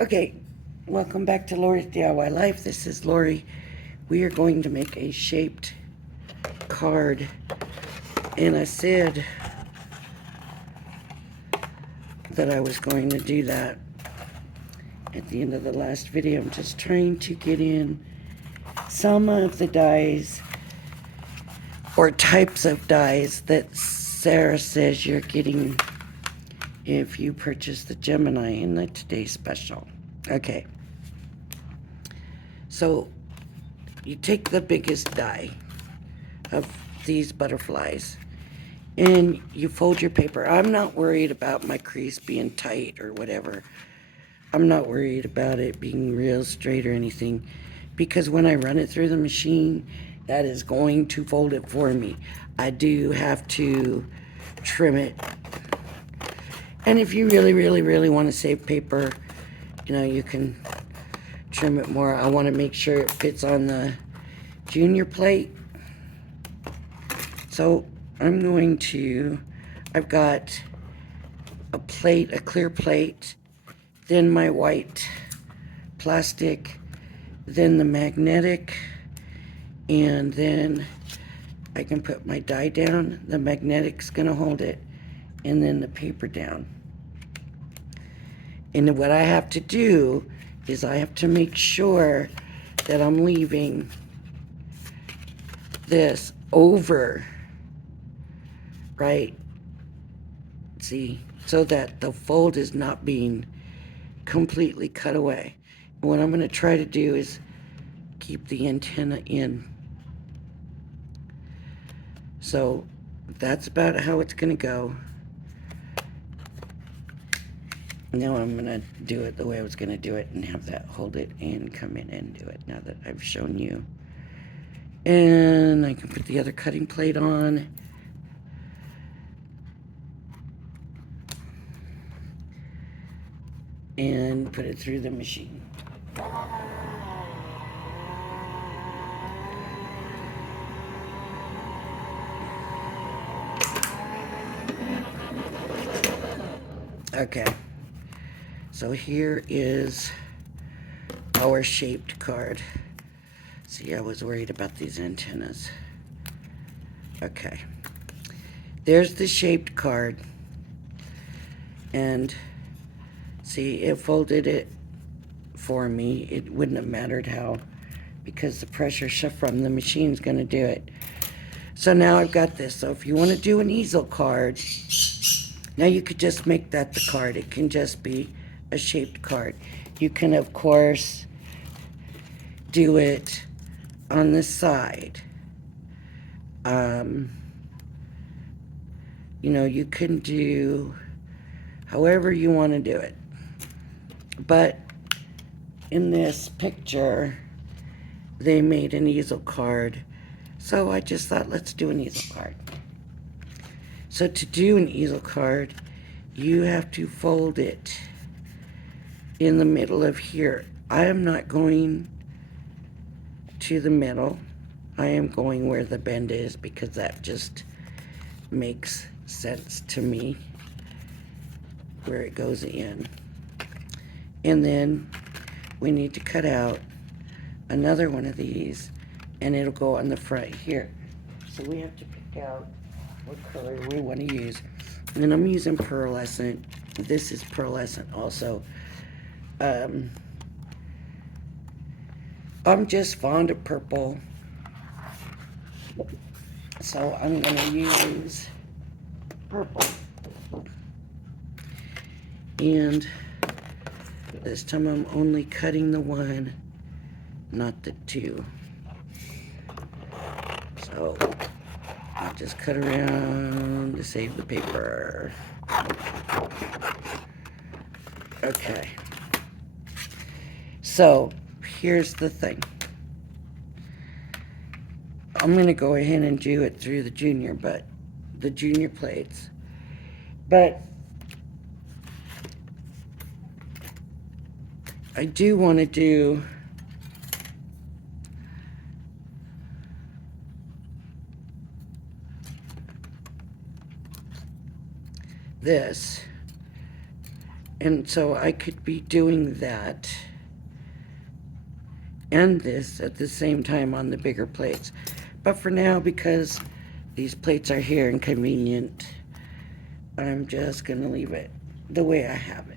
Okay, welcome back to Lori's DIY Life. This is Lori. We are going to make a shaped card. And I said that I was going to do that at the end of the last video. I'm just trying to get in some of the dies or types of dies that Sarah says you're getting if you purchase the Gemini in the Today Special. Okay. So you take the biggest die of these butterflies and you fold your paper. I'm not worried about my crease being tight or whatever. I'm not worried about it being real straight or anything, because when I run it through the machine, that is going to fold it for me. I do have to trim it. And if you really, really, really want to save paper, you can trim it more. I want to make sure it fits on the junior plate. So I've got a plate, a clear plate, then my white plastic, then the magnetic, and then I can put my die down. The magnetic's gonna hold it, and then the paper down. And what I have to do is I have to make sure that I'm leaving this over, right? See, so that the fold is not being completely cut away. And what I'm going to try to do is keep the antenna in. So that's about how it's going to go. Now I'm going to do it the way I was going to do it and have that hold it and come in and do it now that I've shown you. And I can put the other cutting plate on. And put it through the machine. Okay, so here is our shaped card. See, I was worried about these antennas. Okay, there's the shaped card. And see, it folded it for me. It wouldn't have mattered how, because the pressure shift from the machine is going to do it. So now I've got this. So if you want to do an easel card, now you could just make that the card. It can just be a shaped card. You can, of course, do it on the side. You can do however you want to do it. But in this picture, they made an easel card. So I just thought, let's do an easel card. So to do an easel card, you have to fold it in the middle of here. I am not going to the middle. I am going where the bend is, because that just makes sense to me, where it goes in. And then we need to cut out another one of these, and it'll go on the front here. So we have to pick out what color we want to use. And I'm using pearlescent. This is pearlescent also. I'm just fond of purple, so I'm going to use purple. And this time I'm only cutting the one, not the two. So I'll just cut around to save the paper. Okay. So here's the thing. I'm going to go ahead and do it through the junior plates. But I do want to do this And so I could be doing that and this at the same time on the bigger plates. But for now, because these plates are here and convenient, I'm just going to leave it the way I have it.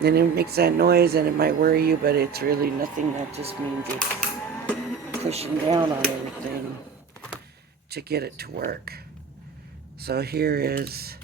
And it makes that noise and it might worry you, but it's really nothing. That just means it's pushing down on everything to get it to work. So here is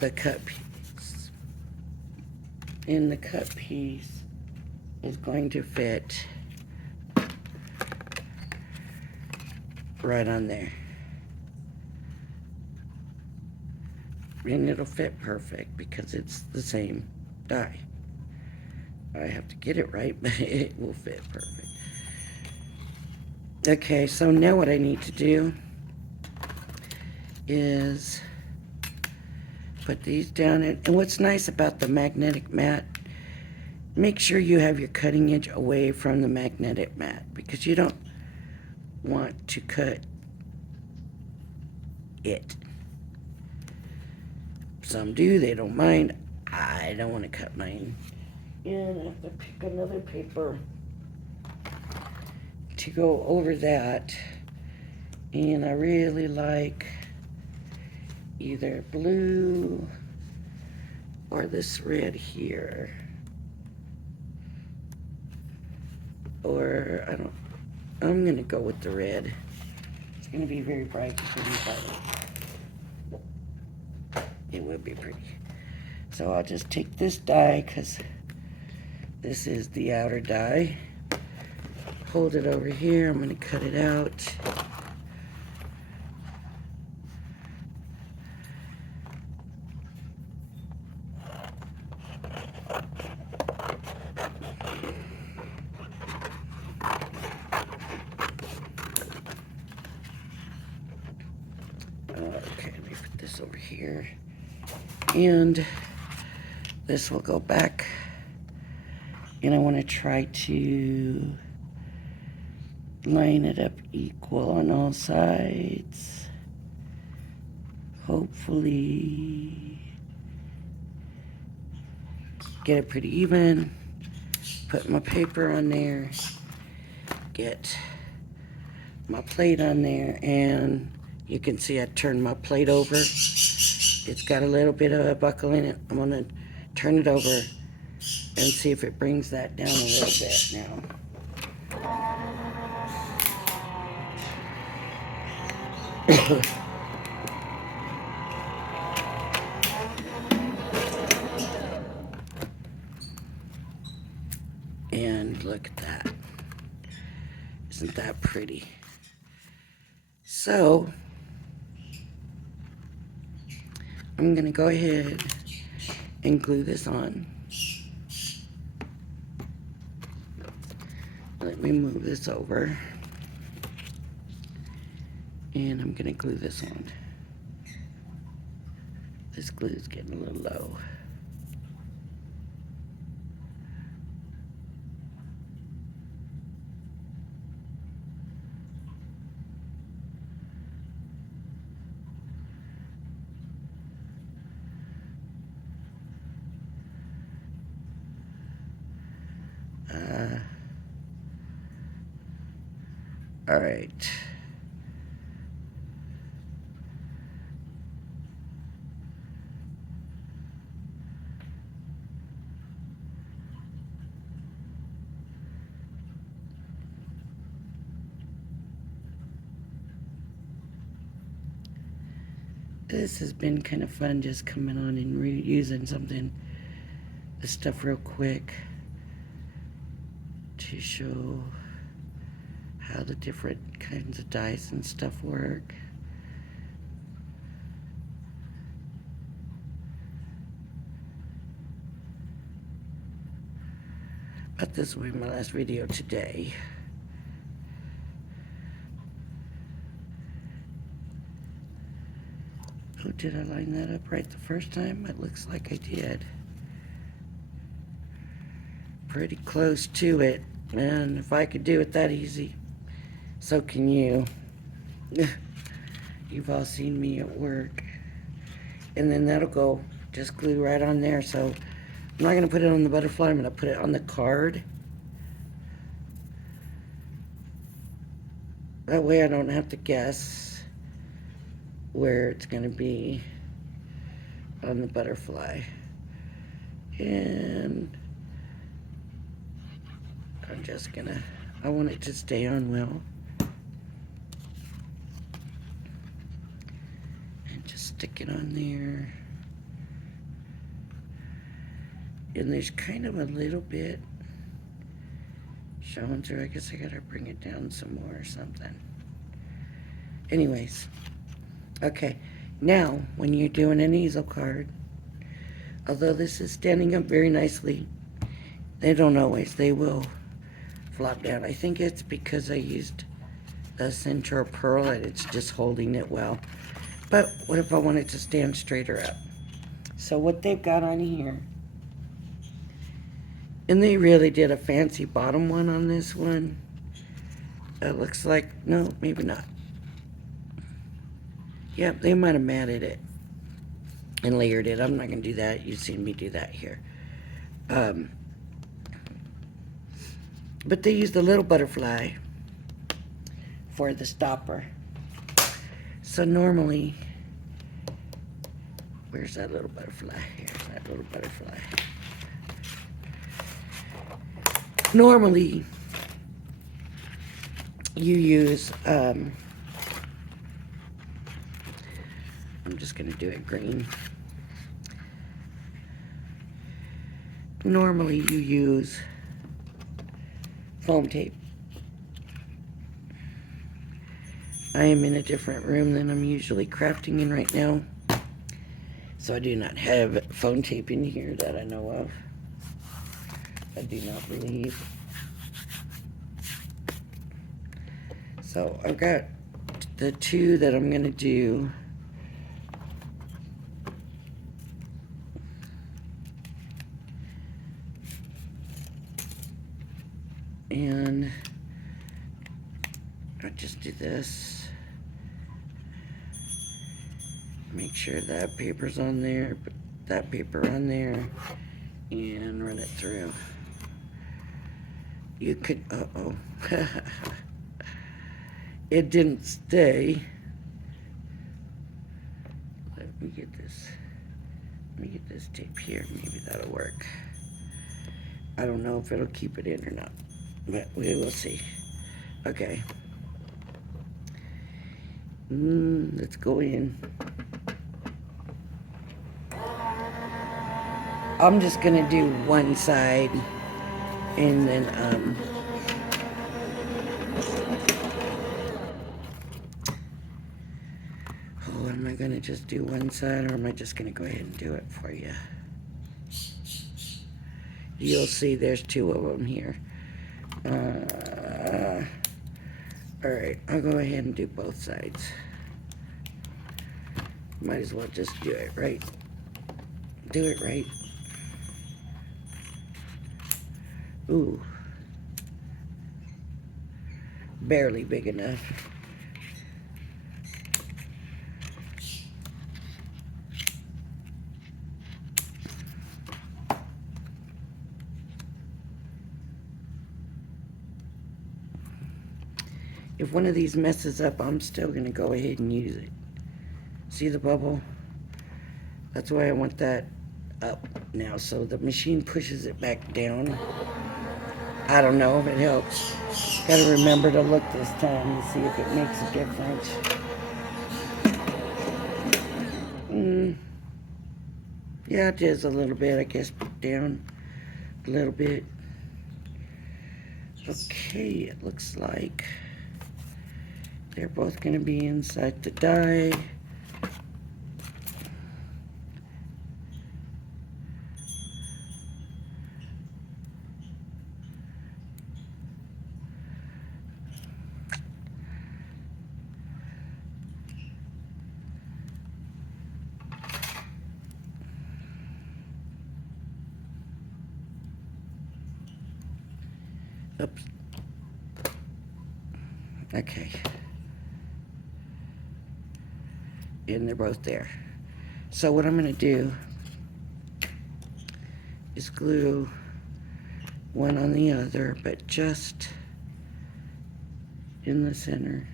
the cut piece. And the cut piece is going to fit right on there. And it'll fit perfect because it's the same die. I have to get it right, but it will fit perfect. Okay, so now what I need to do is put these down. And what's nice about the magnetic mat, make sure you have your cutting edge away from the magnetic mat because you don't want to cut it. Some do, they don't mind. I don't want to cut mine. And I have to pick another paper to go over that. And I really like either blue or this red here. Or I'm gonna go with the red. It's gonna be very bright, it would be pretty. So I'll just take this die, because this is the outer die. Hold it over here, I'm gonna cut it out. Okay, let me put this over here. And this will go back. And I want to try to line it up equal on all sides. Hopefully get it pretty even. Put my paper on there. Get my plate on there, and you can see I turned my plate over. It's got a little bit of a buckle in it. I'm gonna turn it over and see if it brings that down a little bit now. And look at that. Isn't that pretty? So I'm gonna go ahead and glue this on. Let me move this over. And I'm gonna glue this on. This glue is getting a little low. All right. This has been kind of fun, just coming on and reusing this stuff real quick to show how the different kinds of dies and stuff work. But this will be my last video today. Oh, did I line that up right the first time? It looks like I did. Pretty close to it. And if I could do it that easy, so can you. You've all seen me at work. And then that'll go just glue right on there. So I'm not going to put it on the butterfly. I'm going to put it on the card. That way I don't have to guess where it's going to be on the butterfly. And I'm just going to, I want it to stay on well. And just stick it on there. And there's kind of a little bit showing through. I guess I gotta bring it down some more or something. Anyways, okay. Now, when you're doing an easel card, although this is standing up very nicely, they don't always. They will flop down. I think it's because I used a center pearl and it's just holding it well. But what if I want it to stand straighter up? So what they've got on here, and they really did a fancy bottom one on this one. It looks like, no, maybe not. Yep, they might have matted it and layered it. I'm not going to do that. You've seen me do that here. But they used the little butterfly for the stopper. So normally, where's that little butterfly? Here's that little butterfly. Normally, you use, I'm just going to do it green. Normally, you use foam tape. I am in a different room than I'm usually crafting in right now, so I do not have foam tape in here that I know of. I do not believe. So I've got the two that I'm going to do. And I'll just do this. Make sure that paper's on there, put that paper on there, and run it through. You could, uh-oh. It didn't stay. Let me get this tape here. Maybe that'll work. I don't know if it'll keep it in or not, but we will see. Okay. Let's go in. I'm just gonna do one side, and then oh, am I gonna just do one side, or am I just gonna go ahead and do it for you? You'll see there's two of them here. Alright, I'll go ahead and do both sides. Might as well just do it right. Do it right. Ooh. Barely big enough. If one of these messes up, I'm still going to go ahead and use it. See the bubble? That's why I want that up now, so the machine pushes it back down. I don't know if it helps. Gotta remember to look this time and see if it makes a difference. Yeah, it is a little bit, I guess, down a little bit. Okay, it looks like they're both going to be inside the die. Oops. Okay. and they're both there. So what I'm going to do is glue one on the other, but just in the center.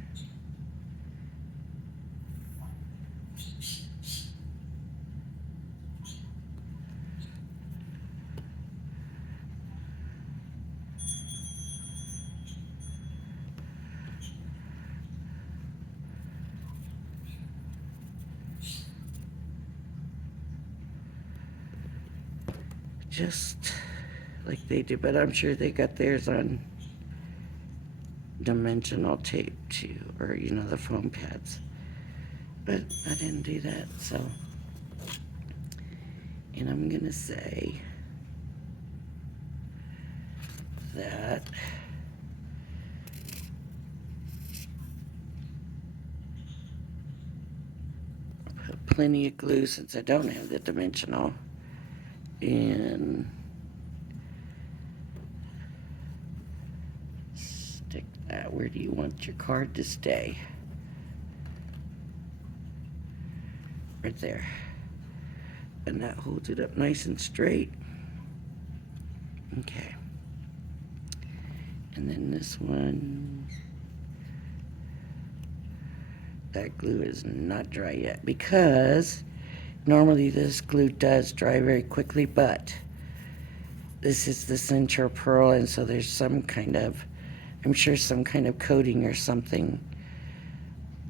Just like they do, but I'm sure they got theirs on dimensional tape too, or you know, the foam pads. But I didn't do that, so. And I'm gonna say that I'll put plenty of glue since I don't have the dimensional. And stick that where do you want your card to stay? Right there. And that holds it up nice and straight. Okay. And then this one, that glue is not dry yet because normally this glue does dry very quickly, but this is the Central Pearl, and so there's some kind of, I'm sure some kind of coating or something.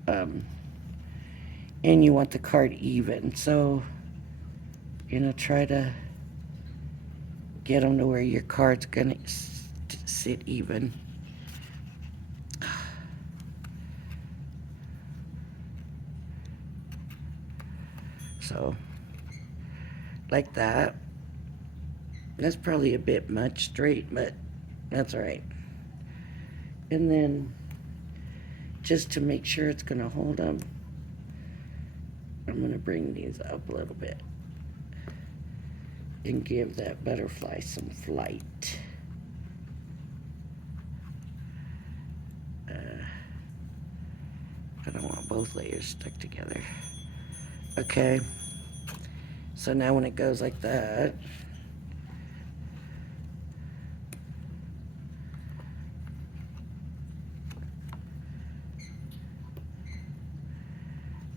And you want the card even, so, you know, try to get them to where your card's gonna sit even. So, like that. That's probably a bit much straight, but that's all right. And then, just to make sure it's gonna hold them, I'm gonna bring these up a little bit and give that butterfly some flight. I don't want both layers stuck together. Okay, so now when it goes like that,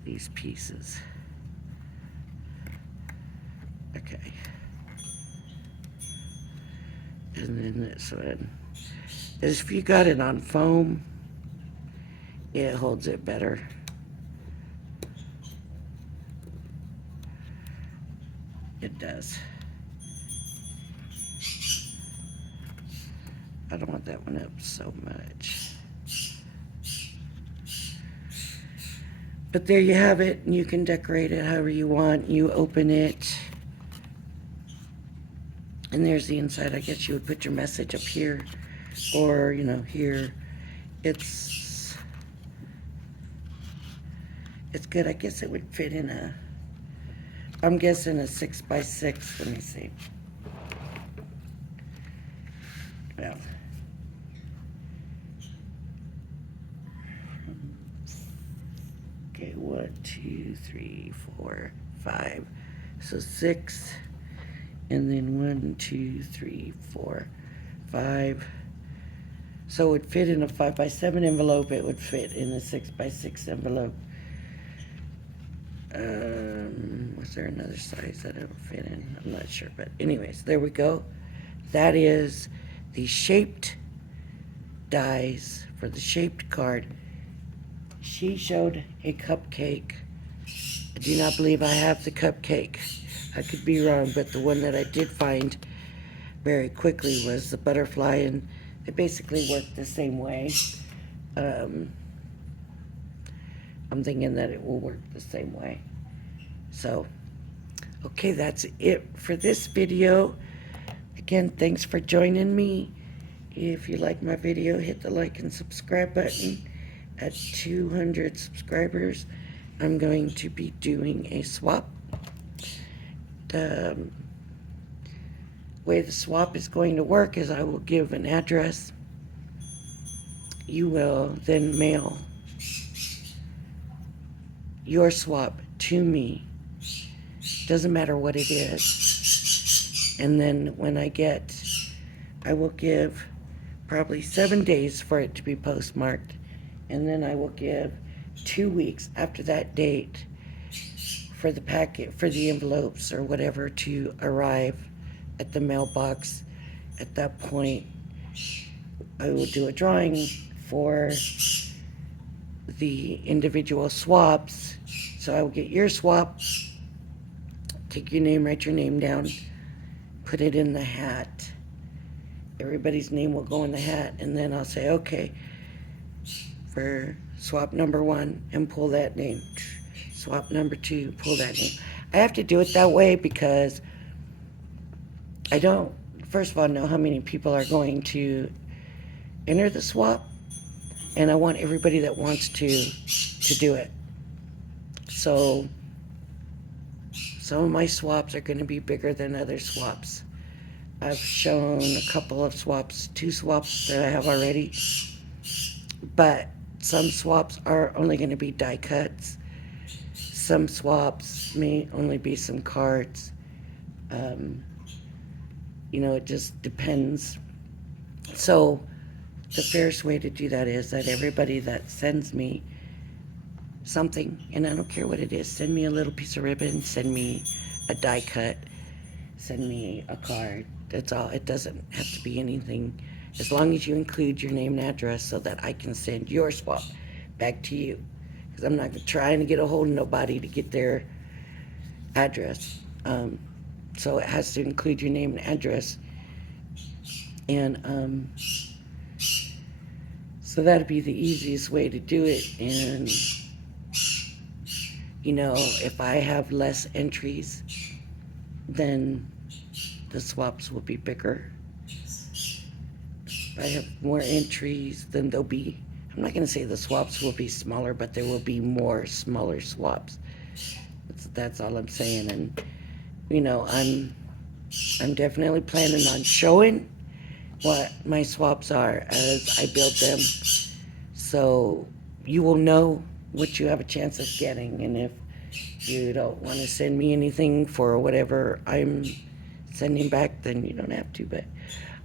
these pieces. Okay. And then this one. If you got it on foam, it holds it better. It does. I don't want that one up so much. But there you have it, and you can decorate it however you want. You open it, and there's the inside. I guess you would put your message up here, or, you know, here. It's good. I guess it would fit in a, I'm guessing a 6x6. Let me see. Well, okay, 1, 2, 3, 4, 5. So 6, and then 1, 2, 3, 4, 5. So it would fit in a 5x7 envelope. It would fit in a 6x6 envelope. Was there another size that it would fit in? I'm not sure, but anyways, there we go. That is the shaped dies for the shaped card. She showed a cupcake. I do not believe I have the cupcake. I could be wrong, but the one that I did find very quickly was the butterfly, and they basically work the same way. I'm thinking that it will work the same way. So, okay, that's it for this video. Again, thanks for joining me. If you like my video, hit the like and subscribe button. At 200 subscribers, I'm going to be doing a swap. The way the swap is going to work is I will give an address. You will then mail your swap to me. Doesn't matter what it is. And then when I will give probably 7 days for it to be postmarked. And then I will give 2 weeks after that date for the packet, for the envelopes or whatever to arrive at the mailbox. At that point, I will do a drawing for the individual swaps. So I will get your swap, take your name, write your name down, put it in the hat. Everybody's name will go in the hat, and then I'll say, okay, for swap number 1, and pull that name. Swap number 2, pull that name. I have to do it that way because I don't, first of all, know how many people are going to enter the swap, and I want everybody that wants to do it. So some of my swaps are going to be bigger than other swaps. I've shown a couple of swaps, 2 swaps that I have already, but some swaps are only going to be die cuts. Some swaps may only be some cards. It just depends. So the fairest way to do that is that everybody that sends me something, and I don't care what it is, send me a little piece of ribbon, send me a die cut, send me a card. That's all. It doesn't have to be anything, as long as you include your name and address so that I can send your swap back to you. Because I'm not trying to get a hold of nobody to get their address. So it has to include your name and address. And so that'd be the easiest way to do it. And if I have less entries, then the swaps will be bigger. If I have more entries, then they'll be, I'm not going to say the swaps will be smaller, but there will be more smaller swaps. That's all I'm saying. And, I'm definitely planning on showing what my swaps are as I build them. So you will know what you have a chance of getting. And if you don't want to send me anything for whatever I'm sending back, then you don't have to. But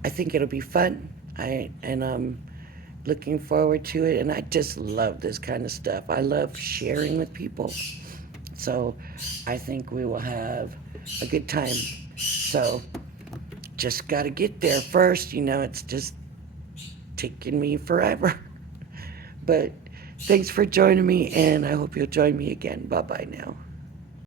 I think it'll be fun. And I'm looking forward to it. And I just love this kind of stuff. I love sharing with people. So I think we will have a good time. So just got to get there first. It's just taking me forever. But thanks for joining me, and I hope you'll join me again. Bye-bye now.